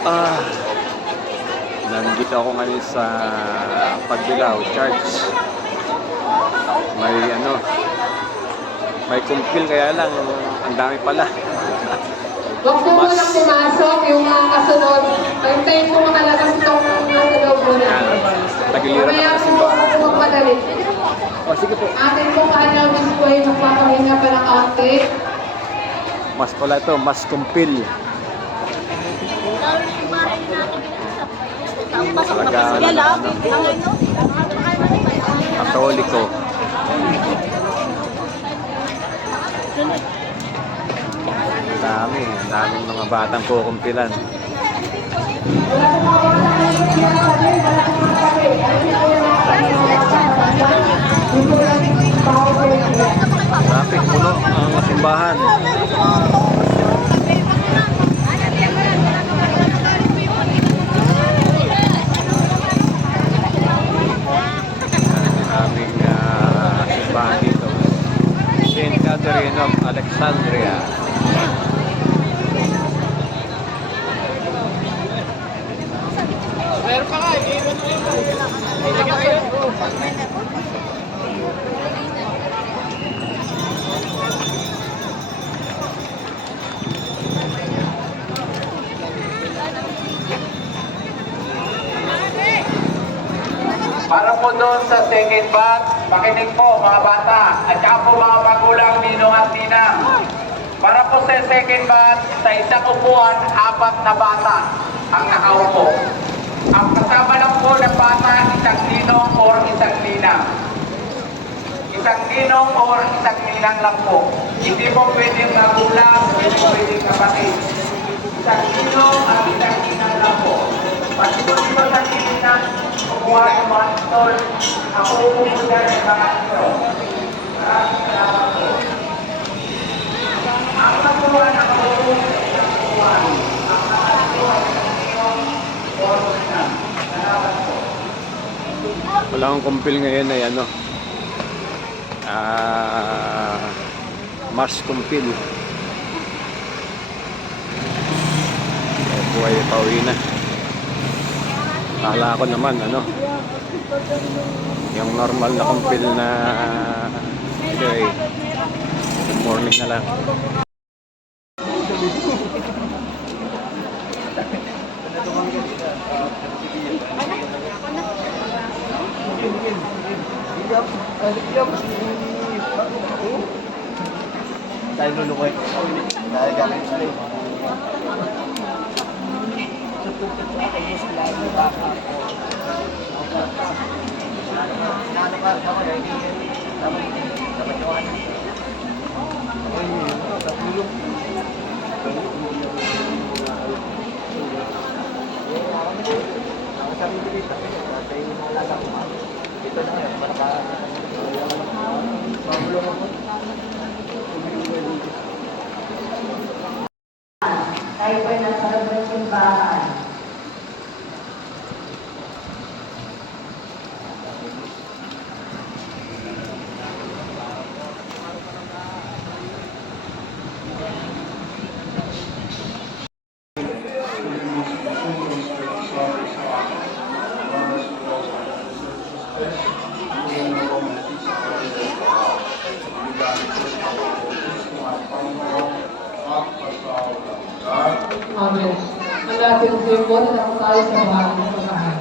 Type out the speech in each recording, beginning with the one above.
Ah, nandito ako ngayon sa Pagbilao Church. May may kumpil kaya lang ang dami pala. Huwag po munang pumasok yung mga kasunod. Pahintayin po makalabas itong nasa loob muna. Tagiliran Mamaya na kasi po ba? magmadali. Oh, sige po. Atin po ka-announce po ay magpapahinga pa ng kaunti. Mas pala ito, mas kumpil. Katoliko. Daming mga batang kukumpilan. Traffic puno ang simbahan. Aming simbahan dito, St. Catherine of Alexandria. Para po doon sa second bat, makinig po mga bata at saka po mga magulang, ninong at ninang. Para po sa second bat, sa isang upuan, 4 na bata ang nakaupo. Ang kasama lang po ng bata, isang ninong or isang ninang. Isang ninong or isang ninang lang po. Hindi po pwedeng magulang, hindi po pwedeng kapatid. Isang ninong at isang ninang lang po. Pati po dito sa ninang, kumuha ng mga tol, ako pupunta ng mga ito. Maraming salamat po. Ang nakuha na kapupunta sa kuha, ang nakakuha ng ninong or ninang. Salamat po. Wala akong kumpil ngayon ay mas kumpil. Buhay pauwi na. Kala ko naman yung normal na kumpil na anyway, good morning na lang. Tayo lulukoy. Dahil gamit sa rin. Tayo po ay nasa loob ng simbahan. Amen. Ang ating Diyos po na nakatayo sa bahay ng pagkahan.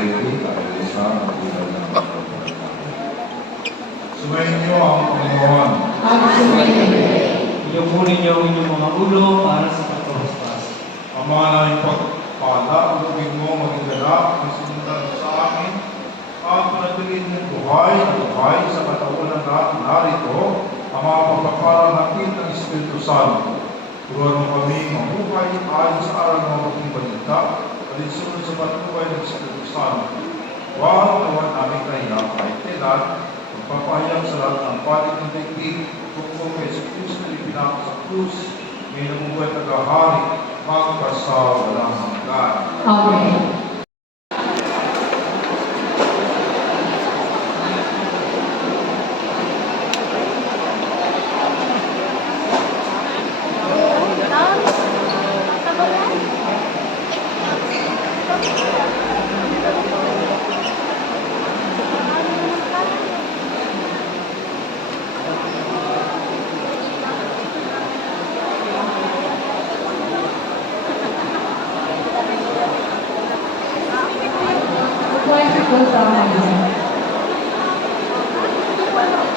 David at Elisa at ilan ng mga kapatid. Sumayin niyo ang Panginoon. Inupunin niyo ang inyong mga ulo para sa pagkahuspas. Ang mga nanging pagpala, ulugin mo maging ganap ang sinundan mo sa amin. Ang panatiliin mong buhay at buhay sa kataulan natin narito, ang mga pagpapalang natin ng Espiritu Santo. Turuan mo kami mabuhay ayon sa aral ng mga balita at isunod sa patnubay ng Espiritu Santo. Huwag nawan namin kahiya kahit kailan, magpapahayag sa lahat ng panig ng daigdig, kung kay Jesus na ipinako sa krus, may nabubuhay tagahari, magpasawalang hanggan. Amen.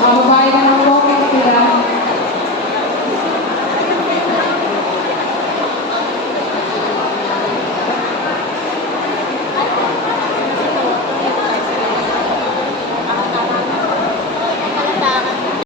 Mga babae na ng